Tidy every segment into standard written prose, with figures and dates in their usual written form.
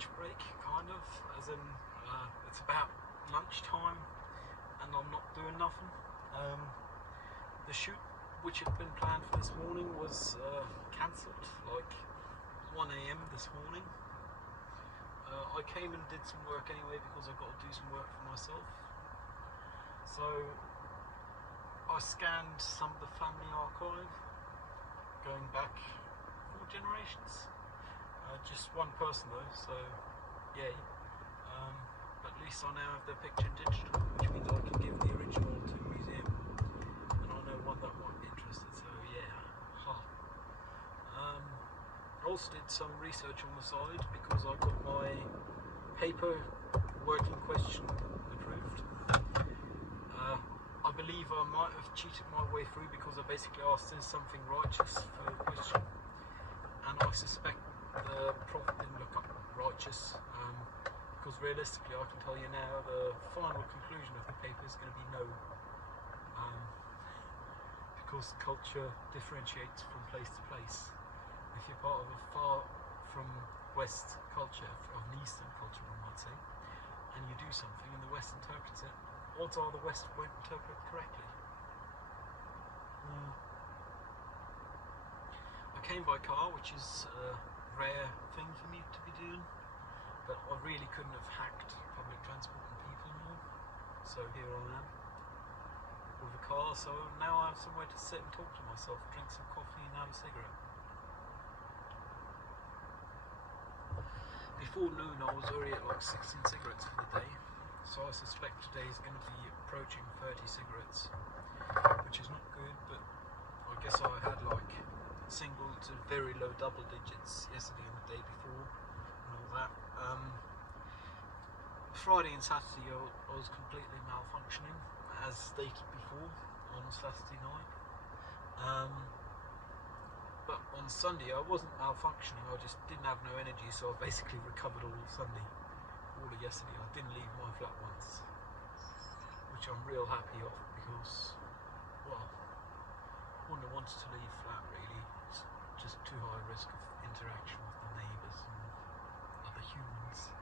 lunch break, kind of, as in it's about lunchtime and I'm not doing nothing. The shoot which had been planned for this morning was cancelled, like 1 AM this morning. I came and did some work anyway because I've got to do some work for myself. So I scanned some of the family archive going back 4 generations. Just one person though, so yay. But at least I now have their picture in digital, which means I can give the original to a museum, and I know one that might be interested, so yeah. I also did some research on the side because I got my paper working question approved. I believe I might have cheated my way through because I basically asked is something righteous for the question, and I suspect the prof didn't look up righteous, because realistically I can tell you now the final conclusion of the paper is going to be no, because culture differentiates from place to place. If you're part of a far from West culture, of an Eastern culture one might say, and you do something and the West interprets it, odds are the West won't interpret it correctly. I came by car, which is a rare thing for me to be doing, but I really couldn't have hacked public transport and people more, so here I am with a car. So now I have somewhere to sit and talk to myself, drink some coffee and have a cigarette. Before noon I was already at like 16 cigarettes for the day, so I suspect today is going to be approaching 30 cigarettes, which is not good, but I guess I had like single to very low double digits yesterday and the day before and all that. Friday and Saturday I was completely malfunctioning, as stated before, on Saturday night. But on Sunday I wasn't malfunctioning, I just didn't have no energy, so I basically recovered all Sunday, all of yesterday. I didn't leave my flat once, which I'm real happy of, because, well, I wouldn't have wanted to leave flat really. It's just too high risk of interaction with the neighbours and other humans.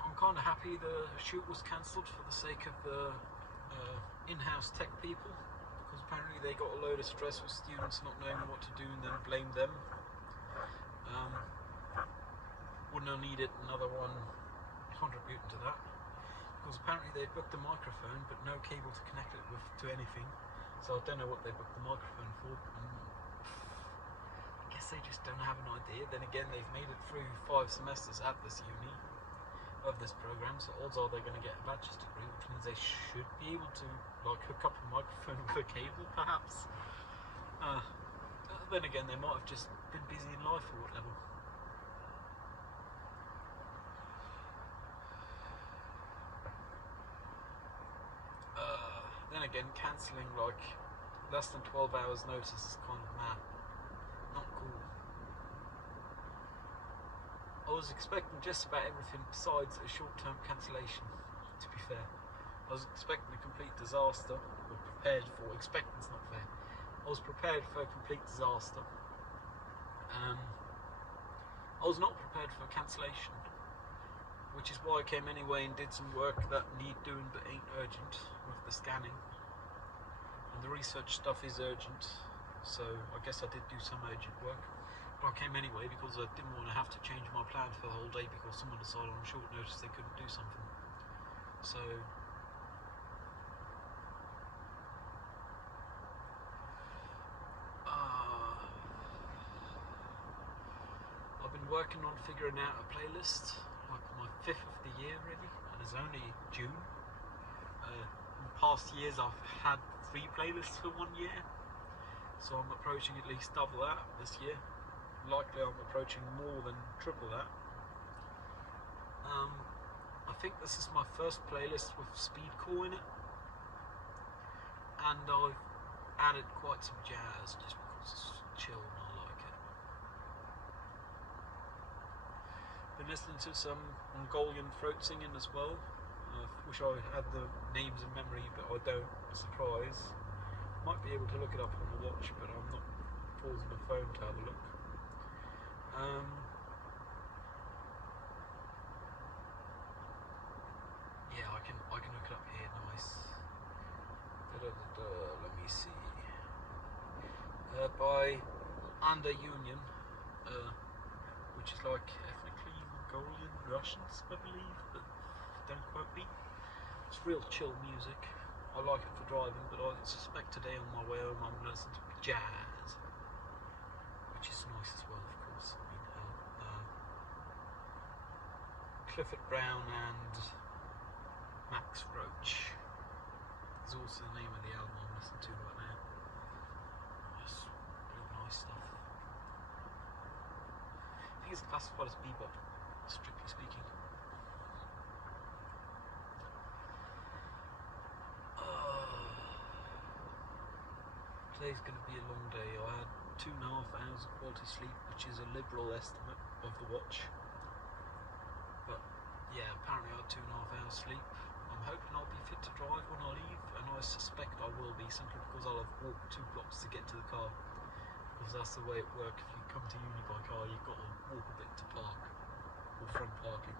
I'm kind of happy the shoot was cancelled for the sake of the in-house tech people, because apparently they got a load of stress with students not knowing what to do and then blame them. Wouldn't have needed another one contributing to that, because apparently they booked a microphone but no cable to connect it with to anything, so I don't know what they booked the microphone for. I guess they just don't have an idea. Then again, they've made it through 5 semesters at this uni of this program, so odds are they're going to get a bachelor's degree, which means they should be able to like hook up a microphone with a cable perhaps. Then again, they might have just been busy in life or whatever. Then again, cancelling like less than 12 hours notice is kind of mad. Not cool. I was expecting just about everything besides a short-term cancellation, to be fair. I was expecting a complete disaster, or prepared for. Expecting's not fair. I was prepared for a complete disaster. I was not prepared for a cancellation, which is why I came anyway and did some work that need doing but ain't urgent with the scanning. And the research stuff is urgent, so I guess I did do some urgent work. But I came anyway because I didn't want to have to change my plan for the whole day because someone decided on short notice they couldn't do something. So I've been working on figuring out a playlist, like my 5th of the year really, and it's only June. In past years I've had 3 playlists for 1 year, so I'm approaching at least double that this year. Likely I'm approaching more than triple that. I think this is my first playlist with speedcore in it, and I've added quite some jazz just because it's chill and I like it. Been listening to some Mongolian throat singing as well. Wish I had the names in memory, but I don't. Surprise. Might be able to look it up on the watch, but I'm not pausing my phone to have a look. Yeah, I can look it up here. Nice. Let me see. By Under Union, which is like ethnically Mongolian Russians, I believe, but don't quote me. It's real chill music. I like it for driving, but I suspect today on my way home I'm going to listen to jazz, which is nice as well, of course. I mean, Clifford Brown and Max Roach is also the name of the album I'm listening to right now. It's real nice stuff. I think it's classified as bebop, strictly speaking. Today's going to be a long day. I had 2.5 hours of quality sleep, which is a liberal estimate of the watch. But yeah, apparently I had 2.5 hours sleep. I'm hoping I'll be fit to drive when I leave, and I suspect I will be, simply because I'll have walked 2 blocks to get to the car. Because that's the way it works. If you come to uni by car, you've got to walk a bit to park, or front parking.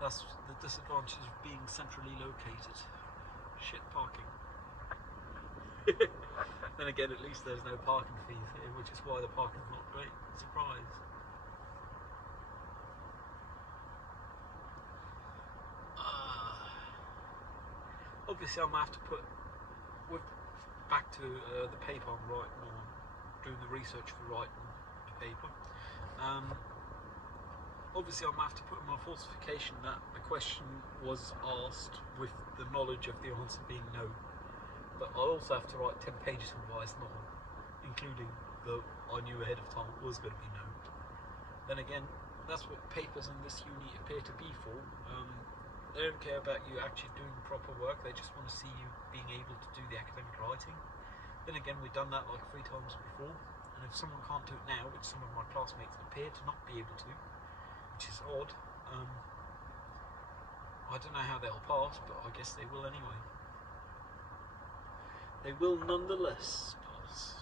That's the disadvantage of being centrally located. Shit parking. Then again, at least there's no parking fees here, which is why the parking's not great. Surprise. Obviously, I'm going to have to put back to the paper I'm writing, or doing the research for writing the paper. Obviously, I'm going to have to put in my falsification that the question was asked with the knowledge of the answer being no. But I'll also have to write 10 pages of why it's not, including the I knew ahead of time it was going to be no. Then again, that's what papers in this uni appear to be for. They don't care about you actually doing proper work, they just want to see you being able to do the academic writing. Then again, we've done that like 3 times before, and if someone can't do it now, which some of my classmates appear to not be able to, which is odd, I don't know how they'll pass, but I guess they will anyway. They will nonetheless pass.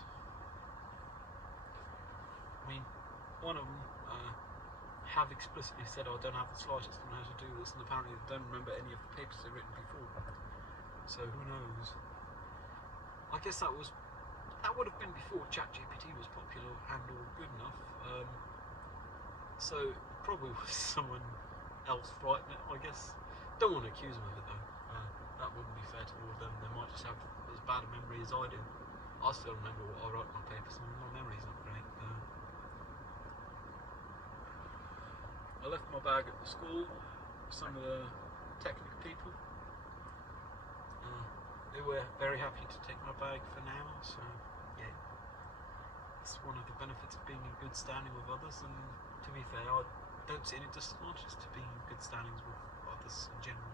I mean, one of them have explicitly said I don't have the slightest on how to do this, and apparently they don't remember any of the papers they've written before. So who knows? I guess that would have been before ChatGPT was popular and or good enough. So probably was someone else writing it, I guess. Don't want to accuse them of it though. That wouldn't be fair to all of them. They might just have as bad a memory as I do. I still remember what I wrote in my papers, and my memory's not great. I left my bag at the school. Some of the technical people, they were very happy to take my bag for now. So yeah, it's one of the benefits of being in good standing with others. And to be fair, I don't see any disadvantages to being in good standings with others in general.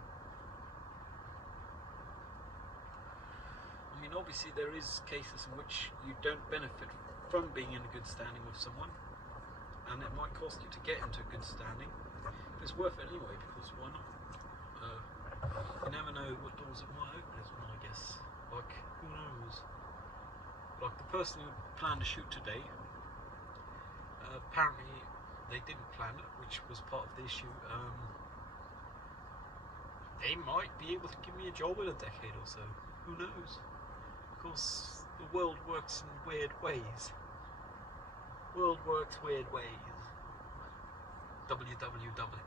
I mean, obviously there is cases in which you don't benefit from being in a good standing with someone, and it might cost you to get into a good standing. But it's worth it anyway, because why not? You never know what doors it might open, is my guess. Like, who knows? Like the person who planned to shoot today, apparently they didn't plan it, which was part of the issue. They might be able to give me a job in a decade or so. Who knows? Of course, the world works in weird ways. World works weird ways. www.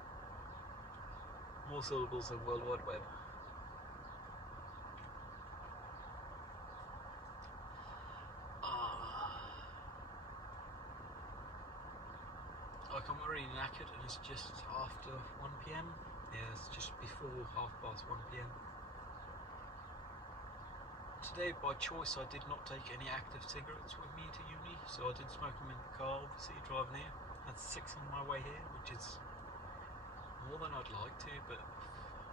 More syllables than World Wide Web. Like, I'm already knackered, and it's just after 1 PM. Yeah, it's just before 1:30 PM. Today, by choice, I did not take any active cigarettes with me to uni, so I did smoke them in the car, obviously, driving here. Had 6 on my way here, which is more than I'd like to, but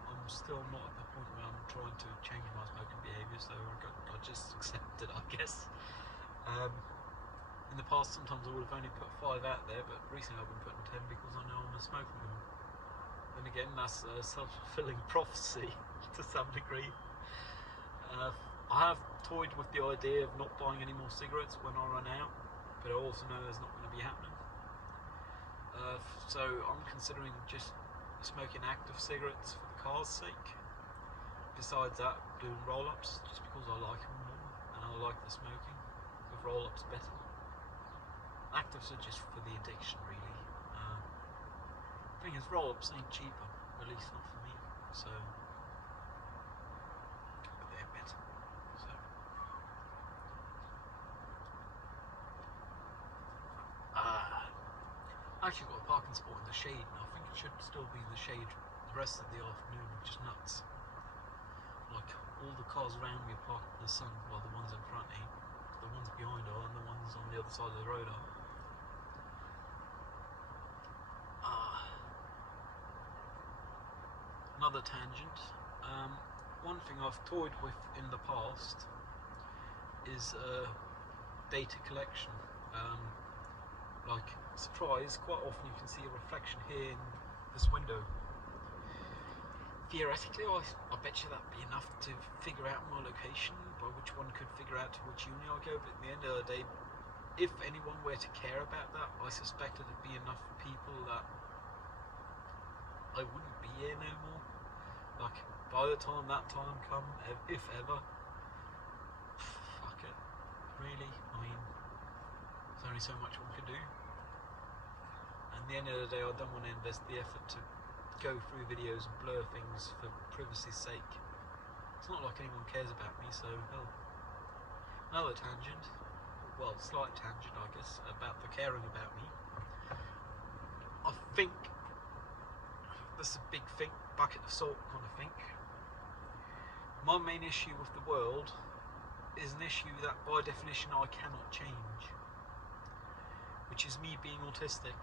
I'm still not at the point where I'm trying to change my smoking behaviour, so I just accept it, I guess. In the past, sometimes I would have only put 5 out there, but recently I've been putting 10 because I know I'm a smoking one. and again, that's a self-fulfilling prophecy to some degree. I have toyed with the idea of not buying any more cigarettes when I run out, but I also know it's not going to be happening. So I'm considering just smoking active cigarettes for the car's sake. Besides that, doing roll-ups just because I like them more and I like the smoking. With roll-ups better. Actives are just for the addiction, really. Thing is, roll-ups ain't cheaper, at least not for me. So, but they're better. So, I actually got a parking spot in the shade, and I think it should still be in the shade the rest of the afternoon, which is nuts. Like, all the cars around me are parked in the sun, while the ones in front ain't. The ones behind are, and the ones on the other side of the road are. Another tangent. One thing I've toyed with in the past is data collection. Like, surprise, quite often you can see a reflection here in this window. Theoretically, I bet you that'd be enough to figure out my location, by which one could figure out to which uni I go, but at the end of the day, if anyone were to care about that, I suspect it'd be enough people that I wouldn't be here no more. Like, by the time that time come, if ever, fuck it, really. I mean, there's only so much one could do. And at the end of the day, I don't want to invest the effort to go through videos and blur things for privacy's sake. It's not like anyone cares about me, so hell. Another tangent, well, slight tangent I guess, about the caring about me. I think this is a big thing, bucket of salt kind of thing. My main issue with the world is an issue that by definition I cannot change, which is me being autistic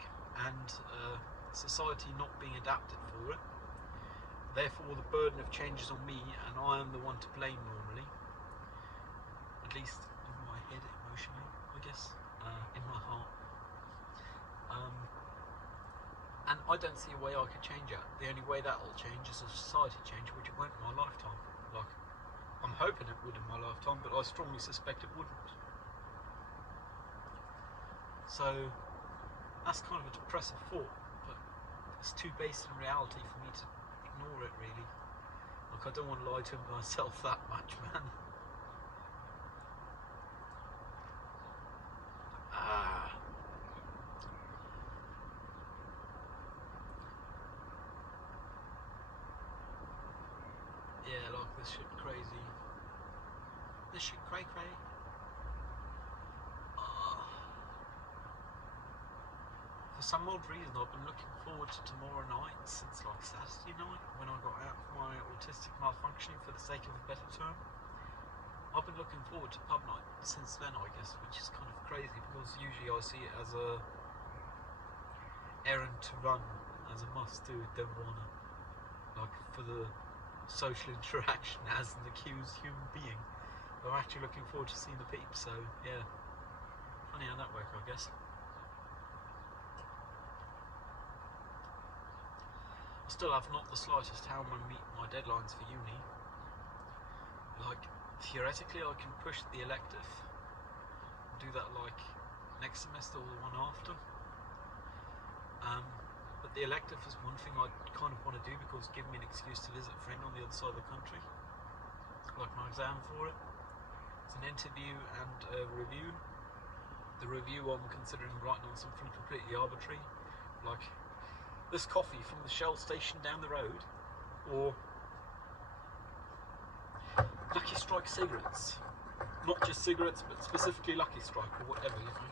and society not being adapted for it. Therefore the burden of change is on me, and I am the one to blame normally, at least in my head, emotionally, I guess, in my heart. And I don't see a way I could change it. The only way that will change is a society change, which it won't in my lifetime. Like, I'm hoping it would in my lifetime, but I strongly suspect it wouldn't. So that's kind of a depressive thought, but it's too based in reality for me to ignore it, really. Like, I don't want to lie to myself that much, man. Yeah, like, this shit crazy. This shit cray. For some odd reason, I've been looking forward to tomorrow night since like Saturday night, when I got out of my autistic malfunctioning, for the sake of a better term. I've been looking forward to pub night since then, I guess, which is kind of crazy because usually I see it as a errand to run, as a must do, don't wanna, like, for the social interaction as an accused human being. But I'm actually looking forward to seeing the peeps, so yeah, funny how that works, I guess. I still have not the slightest how I'm going to meet my deadlines for uni. Like, theoretically I can push the elective and do that like next semester or the one after. But the elective is one thing I kind of want to do because it's giving me an excuse to visit a friend on the other side of the country. Like my exam for it. It's an interview and a review. The review I'm considering writing on something completely arbitrary, like this coffee from the Shell station down the road, or Lucky Strike cigarettes. Not just cigarettes, but specifically Lucky Strike, or whatever, you know.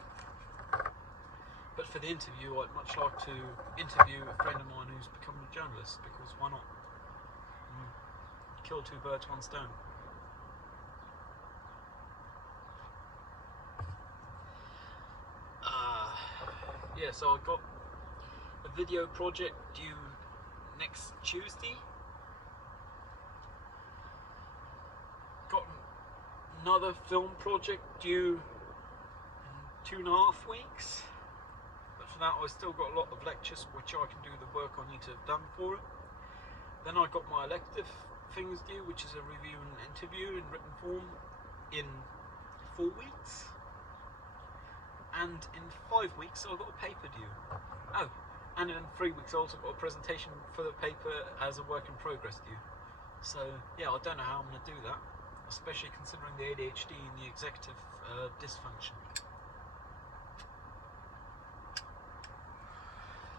But for the interview, I'd much like to interview a friend of mine who's becoming a journalist, because why not? Kill two birds, one stone. Yeah, so I've got a video project due next Tuesday. Got another film project due in 2.5 weeks. But after that, I still got a lot of lectures which I can do the work I need to have done for it. Then I got my elective things due, which is a review and interview in written form in 4 weeks. And in 5 weeks I've got a paper due. Oh, and in 3 weeks I also got a presentation for the paper as a work in progress due. So yeah, I don't know how I'm going to do that, especially considering the ADHD and the executive dysfunction.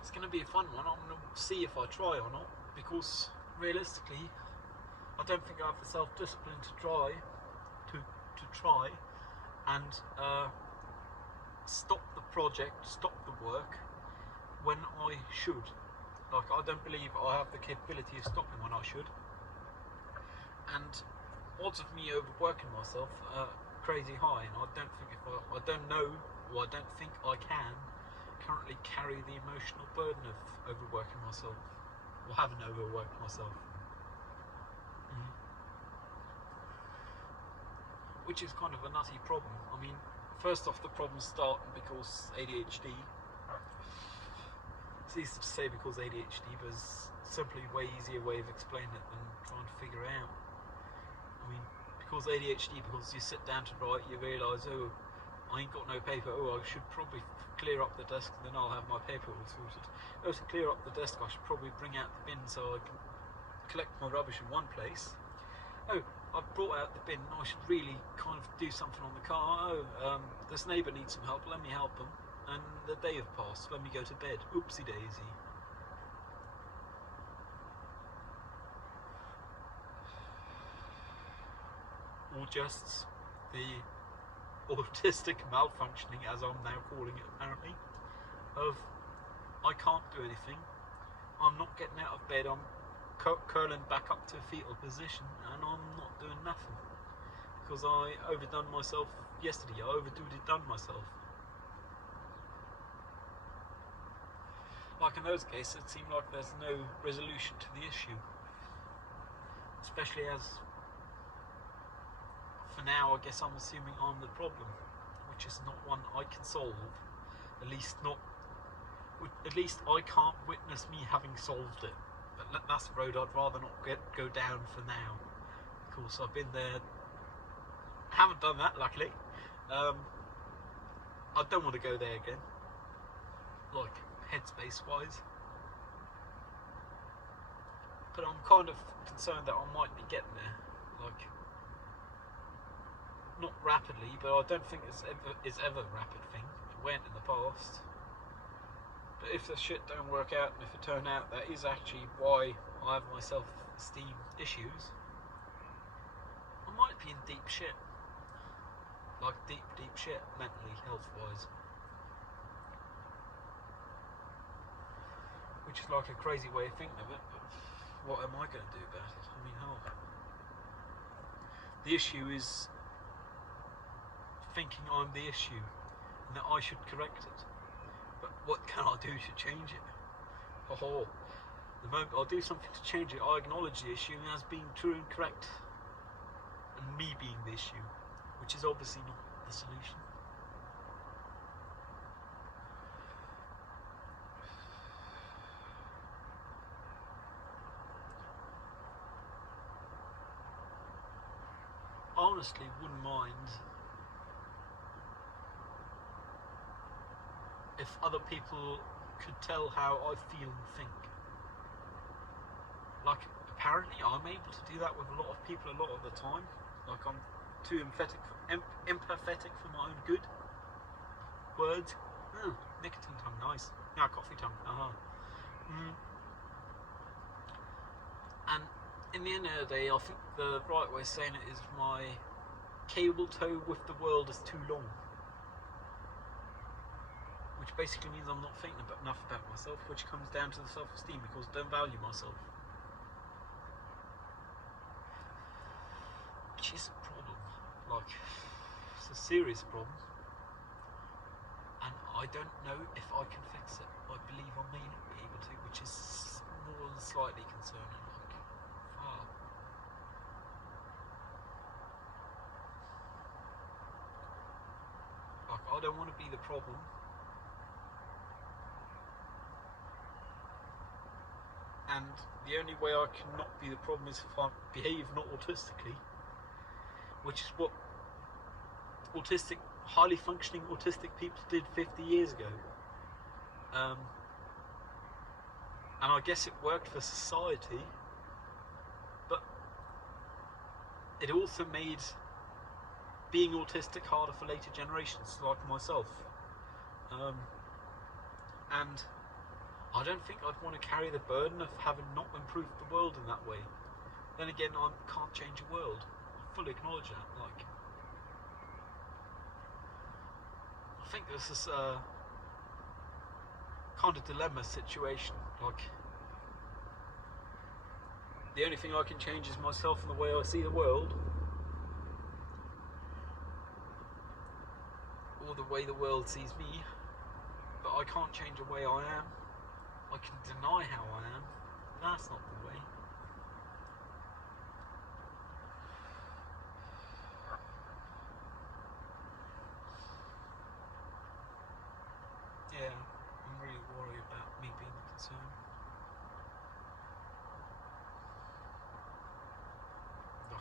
It's going to be a fun one. I'm going to see if I try or not, because realistically I don't think I have the self-discipline to try and stop the project, stop the work when I should. Like, I don't believe I have the capability of stopping when I should. And odds of me overworking myself are crazy high, and I don't think I don't know, or I don't think I can currently carry the emotional burden of overworking myself, or having overworked myself. Which is kind of a nutty problem. I mean, first off, the problem's starting because ADHD. It's easy to say because ADHD, but it's simply a way easier way of explaining it than trying to figure out. I mean, because ADHD, because you sit down to write, you realise, oh, I ain't got no paper, oh, I should probably clear up the desk, and then I'll have my paper all sorted. Oh, to clear up the desk, I should probably bring out the bin so I can collect my rubbish in one place. Oh, I've brought out the bin, I should really kind of do something on the car. Oh, this neighbour needs some help, let me help him. And the day have passed, let me go to bed. Oopsie daisy. Or just the autistic malfunctioning, as I'm now calling it apparently, of I can't do anything, I'm not getting out of bed, I'm curling back up to a fetal position, and I'm not doing nothing because I overdone myself yesterday. I overdone myself. Like in those cases, it seemed like there's no resolution to the issue, especially as for now I guess I'm assuming I'm the problem, which is not one I can solve. At least I can't witness me having solved it. But that's the road I'd rather not go down for now. Of course, I've been there, haven't done that luckily. I don't want to go there again, like headspace wise. But I'm kind of concerned that I might be getting there, like not rapidly, but I don't think it's ever a rapid thing. It went in the past. But if the shit don't work out, and if it turn out that is actually why I have my self-esteem issues, I might be in deep shit. Like deep shit, mentally, health-wise. Which is like a crazy way of thinking of it, but what am I going to do about it? I mean, how? The issue is thinking I'm the issue, and that I should correct it. But what can I do to change it? Oh, the moment I'll do something to change it, I acknowledge the issue as being true and correct, and me being the issue, which is obviously not the solution. I honestly wouldn't mind if other people could tell how I feel and think. Like, apparently I'm able to do that with a lot of people a lot of the time. Like, I'm too empathetic for my own good. Words. Nicotine tongue, nice. Yeah, coffee tongue. And in the end of the day, I think the right way of saying it is my cable tow with the world is too long. Which basically means I'm not thinking enough about myself, which comes down to the self-esteem, because I don't value myself. Which is a problem. Like, it's a serious problem. And I don't know if I can fix it. I believe I may not be able to, which is more than slightly concerning. Like, I don't want to be the problem. and the only way I can not be the problem is if I behave not autistically, which is what highly functioning autistic people did 50 years ago. And I guess it worked for society, but it also made being autistic harder for later generations, like myself. And I don't think I'd want to carry the burden of having not improved the world in that way. Then again, I can't change the world. I fully acknowledge that. I think this is a kind of dilemma situation. The only thing I can change is myself and the way I see the world, or the way the world sees me. But I can't change the way I am. I can deny how I am. That's not the way. Yeah, I'm really worried about me being concerned.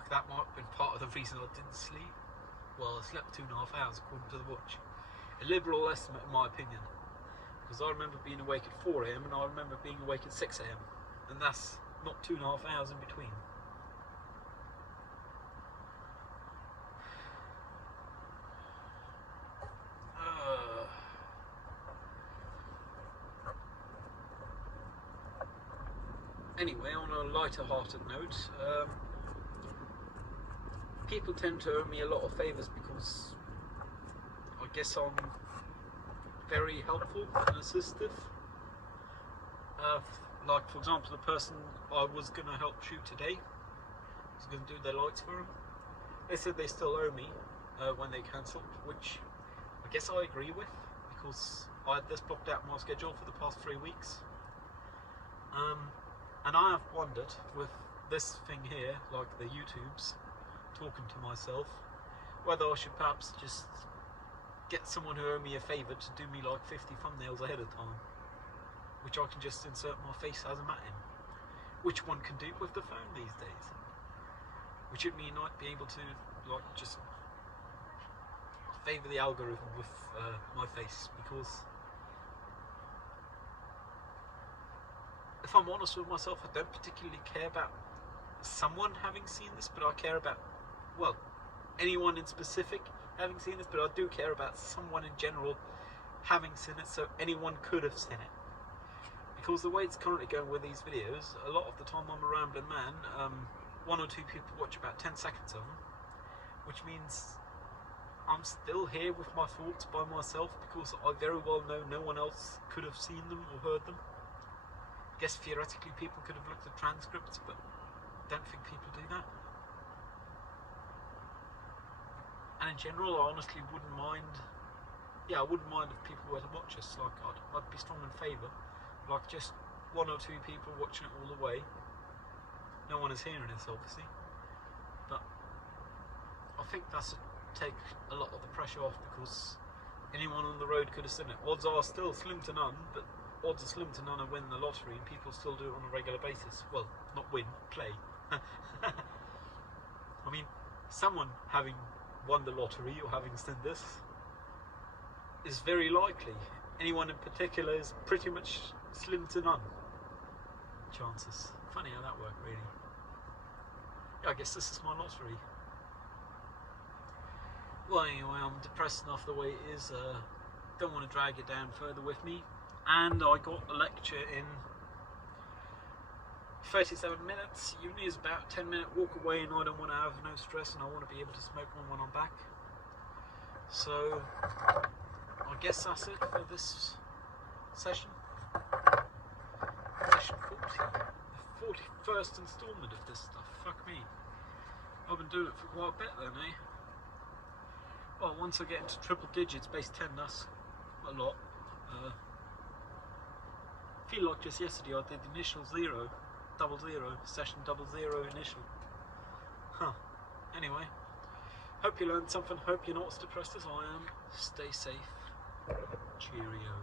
That might have been part of the reason I didn't sleep. Well, I slept 2.5 hours according to the watch. A liberal estimate in my opinion. Because I remember being awake at 4 AM and I remember being awake at 6 AM. And that's not 2.5 hours in between. Anyway, on a lighter hearted note, people tend to owe me a lot of favours because I guess I'm very helpful and assistive. Like for example, the person I was going to help shoot today, I was going to do their lights for them. They said they still owe me when they cancelled, which I guess I agree with, because I had this blocked out in my schedule for the past 3 weeks. And I have wondered with this thing here, like the YouTubes, talking to myself, whether I should perhaps just get someone who owe me a favour to do me like 50 thumbnails ahead of time, which I can just insert my face as a mat in, which one can do with the phone these days, which would mean I'd be able to like just favour the algorithm with my face, because if I'm honest with myself, I don't particularly care about someone having seen this, but I care about, well, anyone in specific having seen this, but I do care about someone in general having seen it, so anyone could have seen it. Because the way it's currently going with these videos, a lot of the time I'm a rambling man, 1 or 2 people watch about 10 seconds of them, which means I'm still here with my thoughts by myself, because I very well know no one else could have seen them or heard them. I guess theoretically people could have looked at transcripts, but I don't think people do that. And in general, I honestly wouldn't mind. Yeah, I wouldn't mind if people were to watch us. Like, I'd be strong in favour. Like, just 1 or 2 people watching it all the way. No one is hearing this, obviously. But I think that's take a lot of the pressure off, because anyone on the road could have seen it. Odds are still slim to none, but odds are slim to none of winning the lottery, and people still do it on a regular basis. Well, not win, play. I mean, someone having won the lottery or having seen this is very likely. Anyone in particular is pretty much slim to none chances. Funny how that worked, really. Yeah, I guess this is my lottery. Well, anyway, I'm depressed enough the way it is. Don't want to drag it down further with me. And I got a lecture in 37 minutes. Uni is about a 10-minute walk away, and I don't want to have no stress, and I want to be able to smoke one when I'm back. So I guess that's it for this session. Session 40. The 41st instalment of this stuff. Fuck me. I've been doing it for quite a bit then, eh? Well, once I get into triple digits, base 10, that's a lot. I feel like just yesterday I did the initial 0, double 0, session double 0 initial. Huh. Anyway, hope you learned something. Hope you're not as depressed as I am. Stay safe. Cheerio.